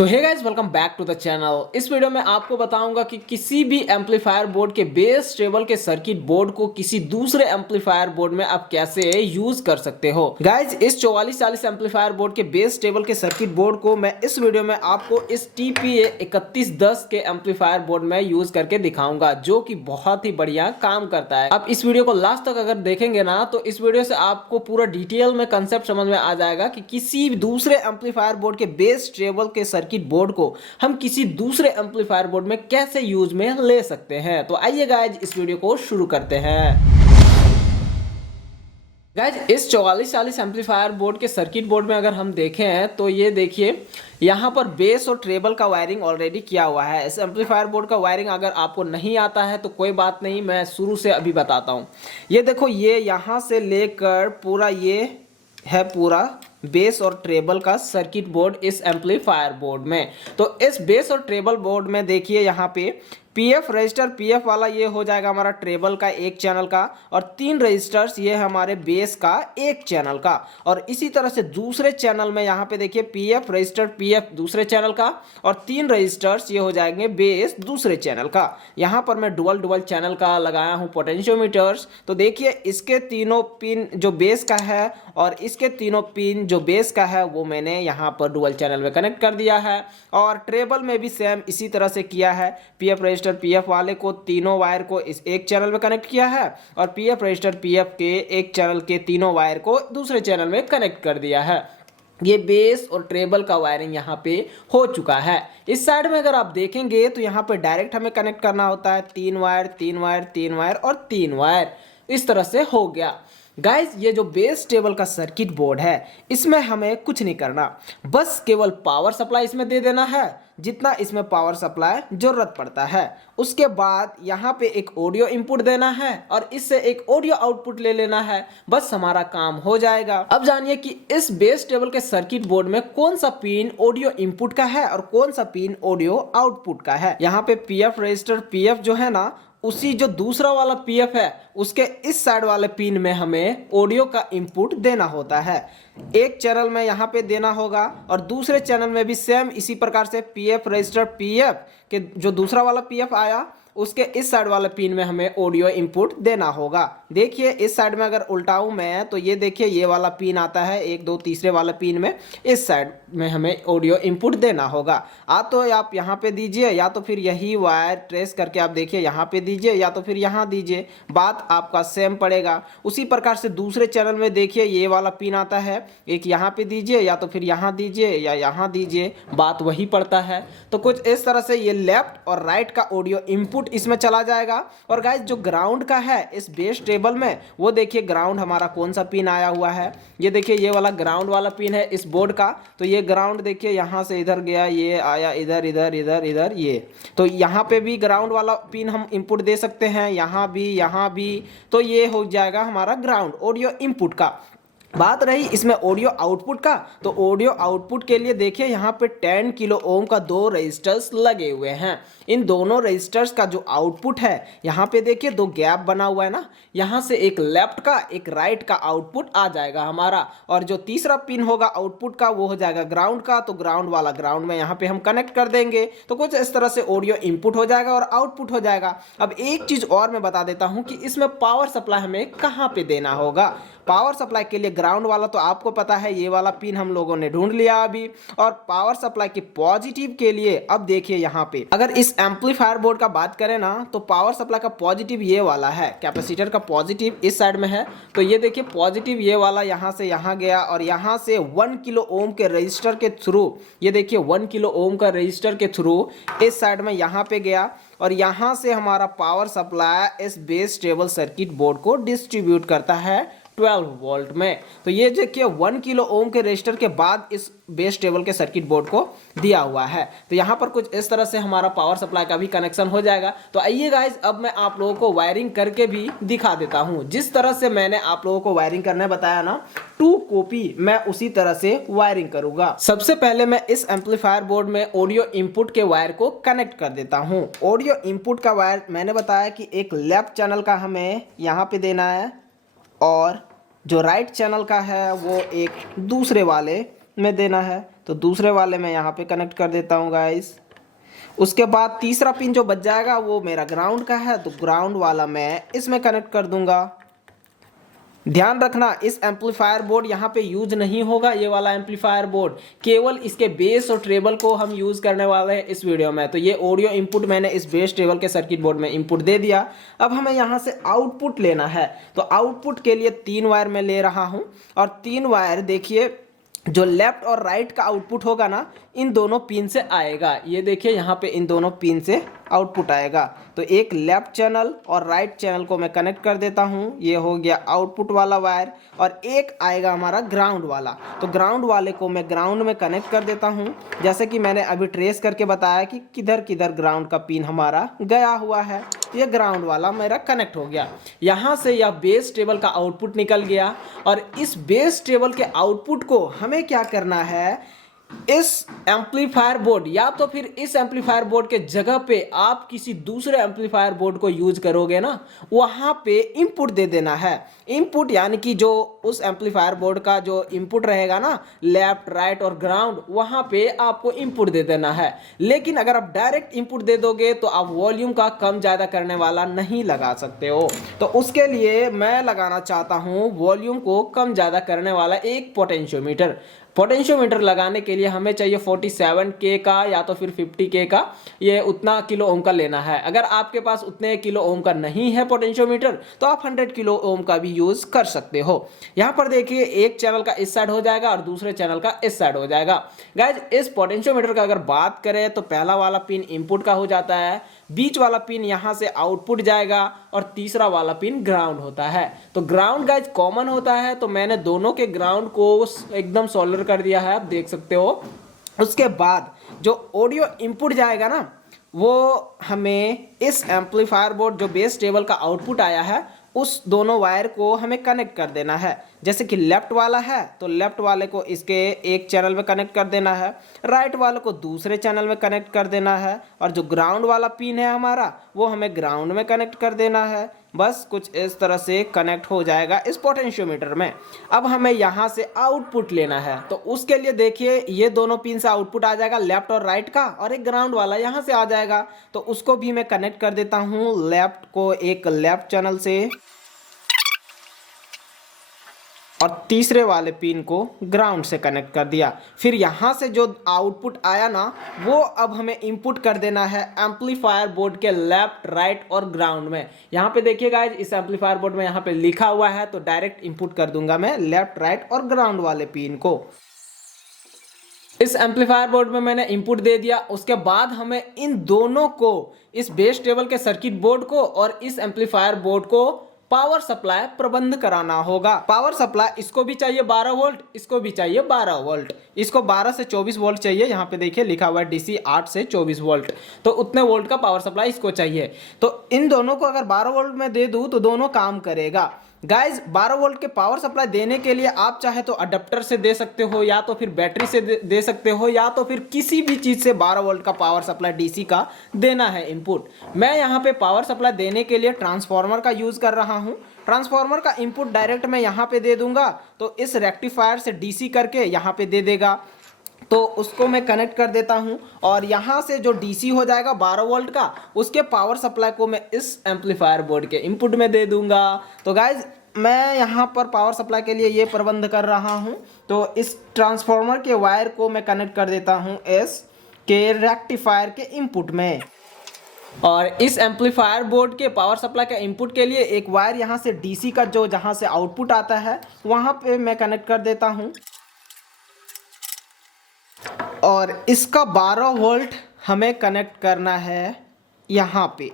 So hey guys, welcome back to the channel. इस video में आपको बताऊंगा कि किसी भी एम्पलीफायर बोर्ड के बेस टेबल के सर्किट बोर्ड को किसी दूसरे एम्पलीफायर बोर्ड में आप कैसे यूज कर सकते हो। गाइस, इस 4440 एम्पलीफायर बोर्ड के बेस टेबल के सर्किट बोर्ड को मैं इस वीडियो में आपको इस TPA 3110 के एम्पलीफायर बोर्ड में यूज करके दिखाऊंगा, जो कि बहुत ही बढ़िया काम करता है। आप इस वीडियो को लास्ट तक अगर देखेंगे ना, तो इस वीडियो से आपको पूरा डिटेल में कंसेप्ट समझ में आ जाएगा कि किसी दूसरे एम्पलीफायर बोर्ड के बेस टेबल के सर्किट बोर्ड को हम किसी दूसरे एम्पलीफायर बोर्ड में कैसे यूज में ले सकते हैं। तो आइए गाइज, इस वीडियो को शुरू करते हैं। गाइज, इस 4440 एम्पलीफायर बोर्ड के सर्किट बोर्ड में अगर हम देखें तो ये देखिए, यहाँ पर बेस और ट्रेबल का वायरिंग ऑलरेडी किया हुआ है। इस एम्पलीफायर बोर्ड का वायरिंग अगर आपको नहीं आता है तो कोई बात नहीं, मैं शुरू से अभी बताता हूँ। ये देखो, ये यहाँ से लेकर पूरा ये है पूरा बेस और ट्रेबल का सर्किट बोर्ड इस एम्पलीफायर बोर्ड में। तो इस बेस और ट्रेबल बोर्ड में देखिए, यहाँ पे पीएफ रजिस्टर, पीएफ वाला ये हो जाएगा हमारा ट्रेबल का एक चैनल का, और 3 रजिस्टर्स ये हमारे बेस का एक चैनल का। और इसी तरह से दूसरे चैनल में यहाँ पे देखिए पीएफ रजिस्टर, पीएफ दूसरे चैनल का, और 3 रजिस्टर्स ये हो जाएंगे बेस दूसरे चैनल का। यहाँ पर मैं डुअल चैनल का लगाया हूँ पोटेंशियोमीटर्स। तो देखिए, इसके तीनों पिन जो बेस का है और इसके तीनों पिन जो बेस का है वो मैंने यहाँ पर डुअल चैनल में कनेक्ट कर दिया है। और ट्रेबल में भी सेम इसी तरह से किया है। पीएफ रजिस्टर पीएफ वाले को तीनों वायर को इस एक चैनल में कनेक्ट किया है, और पीएफ रजिस्टर पीएफ के एक चैनल के तीनों वायर को दूसरे चैनल में कनेक्ट कर दिया है। ये बेस और ट्रेबल का वायरिंग यहाँ पे हो चुका है। इस साइड में अगर आप देखेंगे तो यहाँ पे डायरेक्ट हमें कनेक्ट करना होता है 3 वायर 3 वायर 3 वायर और 3 वायर। इस तरह से हो गया। गाइज, ये जो बेस टेबल का सर्किट बोर्ड है, इसमें हमें कुछ नहीं करना, बस केवल पावर सप्लाई इसमें दे देना है जितना इसमें पावर सप्लाई जरूरत पड़ता है। उसके बाद यहाँ पे एक ऑडियो इनपुट देना है और इससे एक ऑडियो आउटपुट ले लेना है, बस हमारा काम हो जाएगा। अब जानिए कि इस बेस टेबल के सर्किट बोर्ड में कौन सा पिन ऑडियो इनपुट का है और कौन सा पिन ऑडियो आउटपुट का है। यहाँ पे पीएफ रजिस्टर पीएफ जो है ना, उसी जो दूसरा वाला पीएफ है उसके इस साइड वाले पिन में हमें ऑडियो का इनपुट देना होता है। एक चैनल में यहाँ पे देना होगा और दूसरे चैनल में भी सेम इसी प्रकार से पीएफ रजिस्टर पीएफ के जो दूसरा वाला पीएफ आया उसके इस साइड वाले पिन में हमें ऑडियो इनपुट देना होगा। देखिए, इस साइड में अगर उल्टाऊं मैं तो ये देखिए, ये वाला पिन आता है 1 2 तीसरे वाले पिन में, इस साइड में हमें ऑडियो इनपुट देना होगा। तो आप यहाँ पे दीजिए, या तो फिर यही वायर ट्रेस करके आप देखिए यहाँ पे दीजिए, या तो फिर यहाँ दीजिए, बात आपका सेम पड़ेगा। उसी प्रकार से दूसरे चैनल में देखिए, ये वाला पिन आता है, एक यहाँ पे दीजिए, या तो फिर यहाँ दीजिए या यहाँ दीजिए, बात वही पड़ता है। तो कुछ इस तरह से ये लेफ्ट और राइट का ऑडियो इनपुट इसमें चला जाएगा। और गाइस, जो ग्राउंड का है इस बेस टेबल में, वो देखिए ग्राउंड हमारा कौन सा पिन आया हुआ है। ये देखिए, ये वाला ग्राउंड वाला पिन है इस बोर्ड का। तो ये ग्राउंड देखिए, यहाँ से इधर गया, ये आया इधर इधर इधर इधर, ये तो यहाँ पे भी ग्राउंड वाला पिन हम इनपुट दे सकते हैं, यहाँ भी यहाँ भी। तो ये हो जाएगा हमारा ग्राउंड ऑडियो इनपुट का। बात रही इसमें ऑडियो आउटपुट का, तो ऑडियो आउटपुट के लिए देखिए यहाँ पे 10 किलो ओम का 2 रजिस्टर्स लगे हुए हैं। इन दोनों रजिस्टर्स का जो आउटपुट है, यहाँ पे देखिए 2 गैप बना हुआ है ना, यहाँ से एक लेफ्ट का एक राइट का आउटपुट आ जाएगा हमारा। और जो तीसरा पिन होगा आउटपुट का, वो हो जाएगा ग्राउंड का। तो ग्राउंड वाला ग्राउंड में यहाँ पे हम कनेक्ट कर देंगे। तो कुछ इस तरह से ऑडियो इनपुट हो जाएगा और आउटपुट हो जाएगा। अब एक चीज और मैं बता देता हूँ कि इसमें पावर सप्लाई हमें कहाँ पे देना होगा। पावर सप्लाई के लिए ग्राउंड वाला तो आपको पता है, ये वाला पिन हम लोगों ने ढूंढ लिया अभी। और पावर सप्लाई के पॉजिटिव के लिए अब देखिए, यहाँ पे अगर इस एम्पलीफायर बोर्ड का बात करें ना, तो पावर सप्लाई का पॉजिटिव ये वाला है, कैपेसिटर का पॉजिटिव इस साइड में है। तो ये देखिए, पॉजिटिव ये वाला यहाँ से यहाँ गया, और यहाँ से 1 किलो ओम के रजिस्टर के थ्रू, ये देखिए 1 किलो ओम का रजिस्टर के थ्रू इस साइड में यहाँ पे गया, और यहाँ से हमारा पावर सप्लाई इस बेस टेबल सर्किट बोर्ड को डिस्ट्रीब्यूट करता है 12 वोल्ट में। तो ये देखिए 1 किलो ओम के रजिस्टर के बाद इस बेस टेबल के सर्किट बोर्ड को दिया हुआ है। तो यहाँ पर कुछ इस तरह से हमारा पावर सप्लाई का भी कनेक्शन हो जाएगा। तो आइए गाइज, अब मैं आप लोगों को वायरिंग करके भी दिखा देता हूँ। जिस तरह से मैंने आप लोगों को वायरिंग करने बताया ना, 2 कॉपी मैं उसी तरह से वायरिंग करूंगा। सबसे पहले मैं इस एम्पलीफायर बोर्ड में ऑडियो इनपुट के वायर को कनेक्ट कर देता हूँ। ऑडियो इनपुट का वायर मैंने बताया कि एक लेफ्ट चैनल का हमें यहाँ पे देना है, और जो राइट चैनल का है वो एक दूसरे वाले में देना है। तो दूसरे वाले में यहाँ पे कनेक्ट कर देता हूँ गाइस। उसके बाद तीसरा पिन जो बच जाएगा वो मेरा ग्राउंड का है, तो ग्राउंड वाला मैं इसमें कनेक्ट कर दूंगा। ध्यान रखना इस एम्पलीफायर बोर्ड यहाँ पे यूज नहीं होगा, ये वाला एम्पलीफायर बोर्ड केवल इसके बेस और ट्रेबल को हम यूज करने वाले हैं इस वीडियो में। तो ये ऑडियो इनपुट मैंने इस बेस ट्रेबल के सर्किट बोर्ड में इनपुट दे दिया। अब हमें यहाँ से आउटपुट लेना है, तो आउटपुट के लिए 3 वायर मैं ले रहा हूँ और 3 वायर देखिए जो लेफ्ट और राइट का आउटपुट होगा ना, इन दोनों पिन से आएगा। ये देखिए यहाँ पे इन दोनों पिन से आउटपुट आएगा। तो एक लेफ्ट चैनल और राइट चैनल को मैं कनेक्ट कर देता हूँ, ये हो गया आउटपुट वाला वायर। और एक आएगा हमारा ग्राउंड वाला, तो ग्राउंड वाले को मैं ग्राउंड में कनेक्ट कर देता हूँ। जैसे कि मैंने अभी ट्रेस करके बताया कि किधर किधर ग्राउंड का पिन हमारा गया हुआ है। ये ग्राउंड वाला मेरा कनेक्ट हो गया। यहाँ से यह बेस टेबल का आउटपुट निकल गया और इस बेस टेबल के आउटपुट को हमें क्या करना है, इस एम्पलीफायर बोर्ड या तो फिर इस एम्पलीफायर बोर्ड के जगह पे आप किसी दूसरे एम्पलीफायर बोर्ड को यूज करोगे ना, वहां पे इनपुट दे देना है। इनपुट यानी कि जो उस एम्पलीफायर बोर्ड का जो इनपुट रहेगा ना, लेफ्ट राइट और ग्राउंड, वहां पे आपको इनपुट दे देना है। लेकिन अगर आप डायरेक्ट इनपुट दे दोगे तो आप वॉल्यूम का कम ज्यादा करने वाला नहीं लगा सकते हो। तो उसके लिए मैं लगाना चाहता हूं वॉल्यूम को कम ज्यादा करने वाला एक पोटेंशियोमीटर। पोटेंशियोमीटर लगाने के लिए हमें चाहिए 47K का या तो फिर 50K का, ये उतना किलो ओम का लेना है। अगर आपके पास उतने किलो ओम का नहीं है पोटेंशियोमीटर तो आप 100 किलो ओम का भी यूज कर सकते हो। यहाँ पर देखिए एक चैनल का इस साइड हो जाएगा और दूसरे चैनल का इस साइड हो जाएगा। गाइज इस पोटेंशियोमीटर का अगर बात करें तो पहला वाला पिन इनपुट का हो जाता है, बीच वाला पिन यहाँ से आउटपुट जाएगा और तीसरा वाला पिन ग्राउंड होता है। तो ग्राउंड गाइज कॉमन होता है, तो मैंने दोनों के ग्राउंड को एकदम सोल्डर कर दिया है, आप देख सकते हो। उसके बाद जो ऑडियो इनपुट जाएगा ना, वो हमें इस एम्पलीफायर बोर्ड जो बेस टेबल का आउटपुट आया है उस दोनों वायर को हमें कनेक्ट कर देना है। जैसे कि लेफ्ट वाला है तो लेफ्ट वाले को इसके एक चैनल में कनेक्ट कर देना है, राइट वाले को दूसरे चैनल में कनेक्ट कर देना है, और जो ग्राउंड वाला पिन है हमारा वो हमें ग्राउंड में कनेक्ट कर देना है। बस कुछ इस तरह से कनेक्ट हो जाएगा इस पोटेंशियोमीटर में। अब हमें यहाँ से आउटपुट लेना है, तो उसके लिए देखिए ये दोनों पिन से आउटपुट आ जाएगा, लेफ्ट और राइट का, और एक ग्राउंड वाला यहाँ से आ जाएगा। तो उसको भी मैं कनेक्ट कर देता हूँ, लेफ्ट को एक लेफ्ट चैनल से और तीसरे वाले पिन को ग्राउंड से कनेक्ट कर दिया। फिर यहाँ से जो आउटपुट आया ना, वो अब हमें इनपुट कर देना है एम्पलीफायर बोर्ड के लेफ्ट राइट और ग्राउंड में। यहाँ पे देखिए गाइज इस एम्पलीफायर बोर्ड में यहाँ पे लिखा हुआ है, तो डायरेक्ट इनपुट कर दूंगा मैं लेफ्ट राइट और ग्राउंड वाले पिन को। इस एम्पलीफायर बोर्ड में मैंने इनपुट दे दिया। उसके बाद हमें इन दोनों को, इस बेस टेबल के सर्किट बोर्ड को और इस एम्पलीफायर बोर्ड को पावर सप्लाई प्रबंध कराना होगा। पावर सप्लाई इसको भी चाहिए 12 वोल्ट, इसको भी चाहिए 12 वोल्ट, इसको 12 से 24 वोल्ट चाहिए। यहाँ पे देखिए लिखा हुआ है डीसी 8 से 24 वोल्ट, तो उतने वोल्ट का पावर सप्लाई इसको चाहिए। तो इन दोनों को अगर 12 वोल्ट में दे दूँ तो दोनों काम करेगा। गाइज 12 वोल्ट के पावर सप्लाई देने के लिए आप चाहे तो अडेप्टर से दे सकते हो, या तो फिर बैटरी से दे सकते हो, या तो फिर किसी भी चीज़ से 12 वोल्ट का पावर सप्लाई डीसी का देना है इनपुट। मैं यहाँ पे पावर सप्लाई देने के लिए ट्रांसफार्मर का यूज़ कर रहा हूँ। ट्रांसफार्मर का इनपुट डायरेक्ट मैं यहाँ पे दे दूंगा, तो इस रेक्टिफायर से डीसी करके यहाँ पे दे देगा। तो उसको मैं कनेक्ट कर देता हूं और यहाँ से जो डीसी हो जाएगा 12 वोल्ट का, उसके पावर सप्लाई को मैं इस एम्पलीफायर बोर्ड के इनपुट में दे दूंगा। तो गाइज मैं यहाँ पर पावर सप्लाई के लिए ये प्रबंध कर रहा हूँ। तो इस ट्रांसफार्मर के वायर को मैं कनेक्ट कर देता हूँ इस के रेक्टिफायर के इनपुट में, और इस एम्पलीफायर बोर्ड के पावर सप्लाई के इनपुट के लिए एक वायर यहाँ से डीसी का जो जहाँ से आउटपुट आता है वहाँ पे मैं कनेक्ट कर देता हूँ। और इसका 12 वोल्ट हमें कनेक्ट करना है यहाँ पे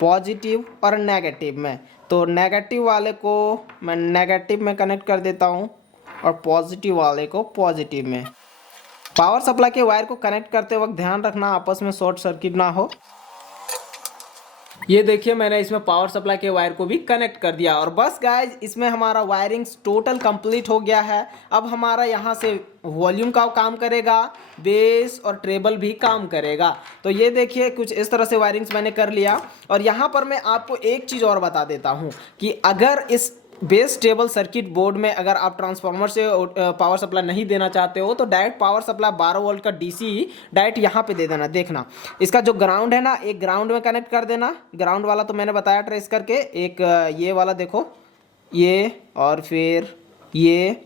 पॉजिटिव और नेगेटिव में। तो नेगेटिव वाले को मैं नेगेटिव में कनेक्ट कर देता हूँ और पॉजिटिव वाले को पॉजिटिव में। पावर सप्लाई के वायर को कनेक्ट करते वक्त ध्यान रखना आपस में शॉर्ट सर्किट ना हो। ये देखिए मैंने इसमें पावर सप्लाई के वायर को भी कनेक्ट कर दिया, और बस गाइज इसमें हमारा वायरिंग टोटल कंप्लीट हो गया है। अब हमारा यहाँ से वॉल्यूम का काम करेगा, बेस और ट्रेबल भी काम करेगा। तो ये देखिए कुछ इस तरह से वायरिंग्स मैंने कर लिया। और यहाँ पर मैं आपको एक चीज़ और बता देता हूँ कि अगर इस बेस टेबल सर्किट बोर्ड में अगर आप ट्रांसफार्मर से पावर सप्लाई नहीं देना चाहते हो तो डायरेक्ट पावर सप्लाई 12 वोल्ट का डीसी डायरेक्ट यहाँ पे दे देना। देखना इसका जो ग्राउंड है ना, एक ग्राउंड में कनेक्ट कर देना। ग्राउंड वाला तो मैंने बताया ट्रेस करके, एक ये वाला देखो, ये और फिर ये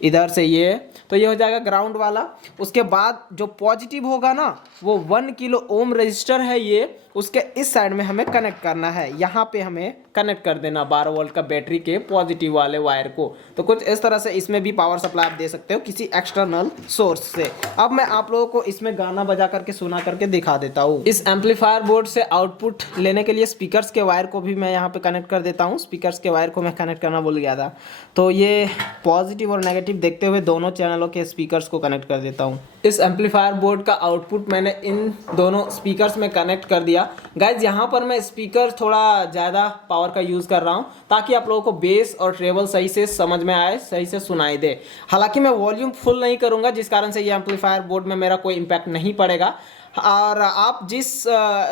इधर से ये, तो ये हो जाएगा ग्राउंड वाला। उसके बाद जो पॉजिटिव होगा ना वो 1 किलो ओम रजिस्टर है ये, उसके इस साइड में हमें कनेक्ट करना है। यहाँ पे हमें कनेक्ट कर देना 12 वोल्ट का बैटरी के पॉजिटिव वाले वायर को। तो कुछ इस तरह से इसमें भी पावर सप्लाई आप दे सकते हो किसी एक्सटर्नल सोर्स से। अब मैं आप लोगों को इसमें गाना बजा करके सुना करके दिखा देता हूँ। इस एम्पलीफायर बोर्ड से आउटपुट लेने के लिए स्पीकर्स के वायर को भी मैं यहाँ पे कनेक्ट कर देता हूँ। स्पीकर्स के वायर को मैं कनेक्ट करना भूल गया था, तो ये पॉजिटिव और नेगेटिव देखते हुए दोनों चैनलों के स्पीकर्स को कनेक्ट कर देता हूँ। इस एम्पलीफायर बोर्ड का आउटपुट मैंने इन दोनों स्पीकर्स में कनेक्ट कर दिया। गाइज यहाँ पर मैं स्पीकर थोड़ा ज़्यादा पावर का यूज़ कर रहा हूँ ताकि आप लोगों को बेस और ट्रेबल सही से समझ में आए, सही से सुनाई दे। हालांकि मैं वॉल्यूम फुल नहीं करूँगा जिस कारण से ये एम्पलीफायर बोर्ड में मेरा कोई इम्पैक्ट नहीं पड़ेगा। और आप जिस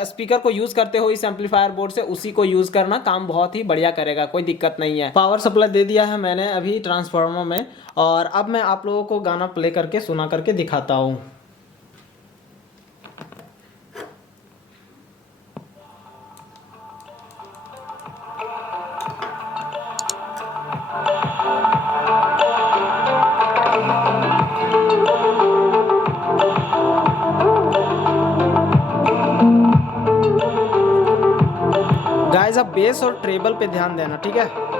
स्पीकर को यूज़ करते हो इस एम्पलीफायर बोर्ड से उसी को यूज़ करना, काम बहुत ही बढ़िया करेगा, कोई दिक्कत नहीं है। पावर सप्लाई दे दिया है मैंने अभी ट्रांसफार्मर में, और अब मैं आप लोगों को गाना प्ले करके सुना करके दिखाता हूँ। गाइस अब बेस और ट्रेबल पे ध्यान देना, ठीक है।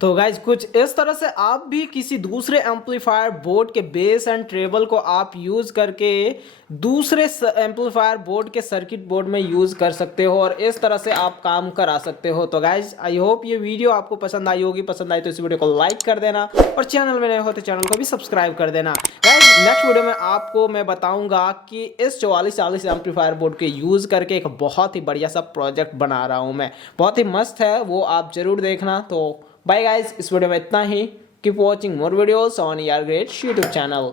तो गाइज कुछ इस तरह से आप भी किसी दूसरे एम्पलीफायर बोर्ड के बेस एंड ट्रेबल को आप यूज़ करके दूसरे एम्पलीफायर बोर्ड के सर्किट बोर्ड में यूज़ कर सकते हो और इस तरह से आप काम करा सकते हो। तो गाइज आई होप ये वीडियो आपको पसंद आई होगी। पसंद आई तो इस वीडियो को लाइक कर देना और चैनल में नए हो तो चैनल को भी सब्सक्राइब कर देना। गाइज नेक्स्ट वीडियो में आपको मैं बताऊंगा कि इस 4440 एम्पलीफायर बोर्ड के यूज़ करके एक बहुत ही बढ़िया सा प्रोजेक्ट बना रहा हूँ मैं, बहुत ही मस्त है, वो आप जरूर देखना। तो बाय गाइज, इस वीडियो में इतना ही। Keep watching more videos on यार ग्रेट यूट्यूब चैनल।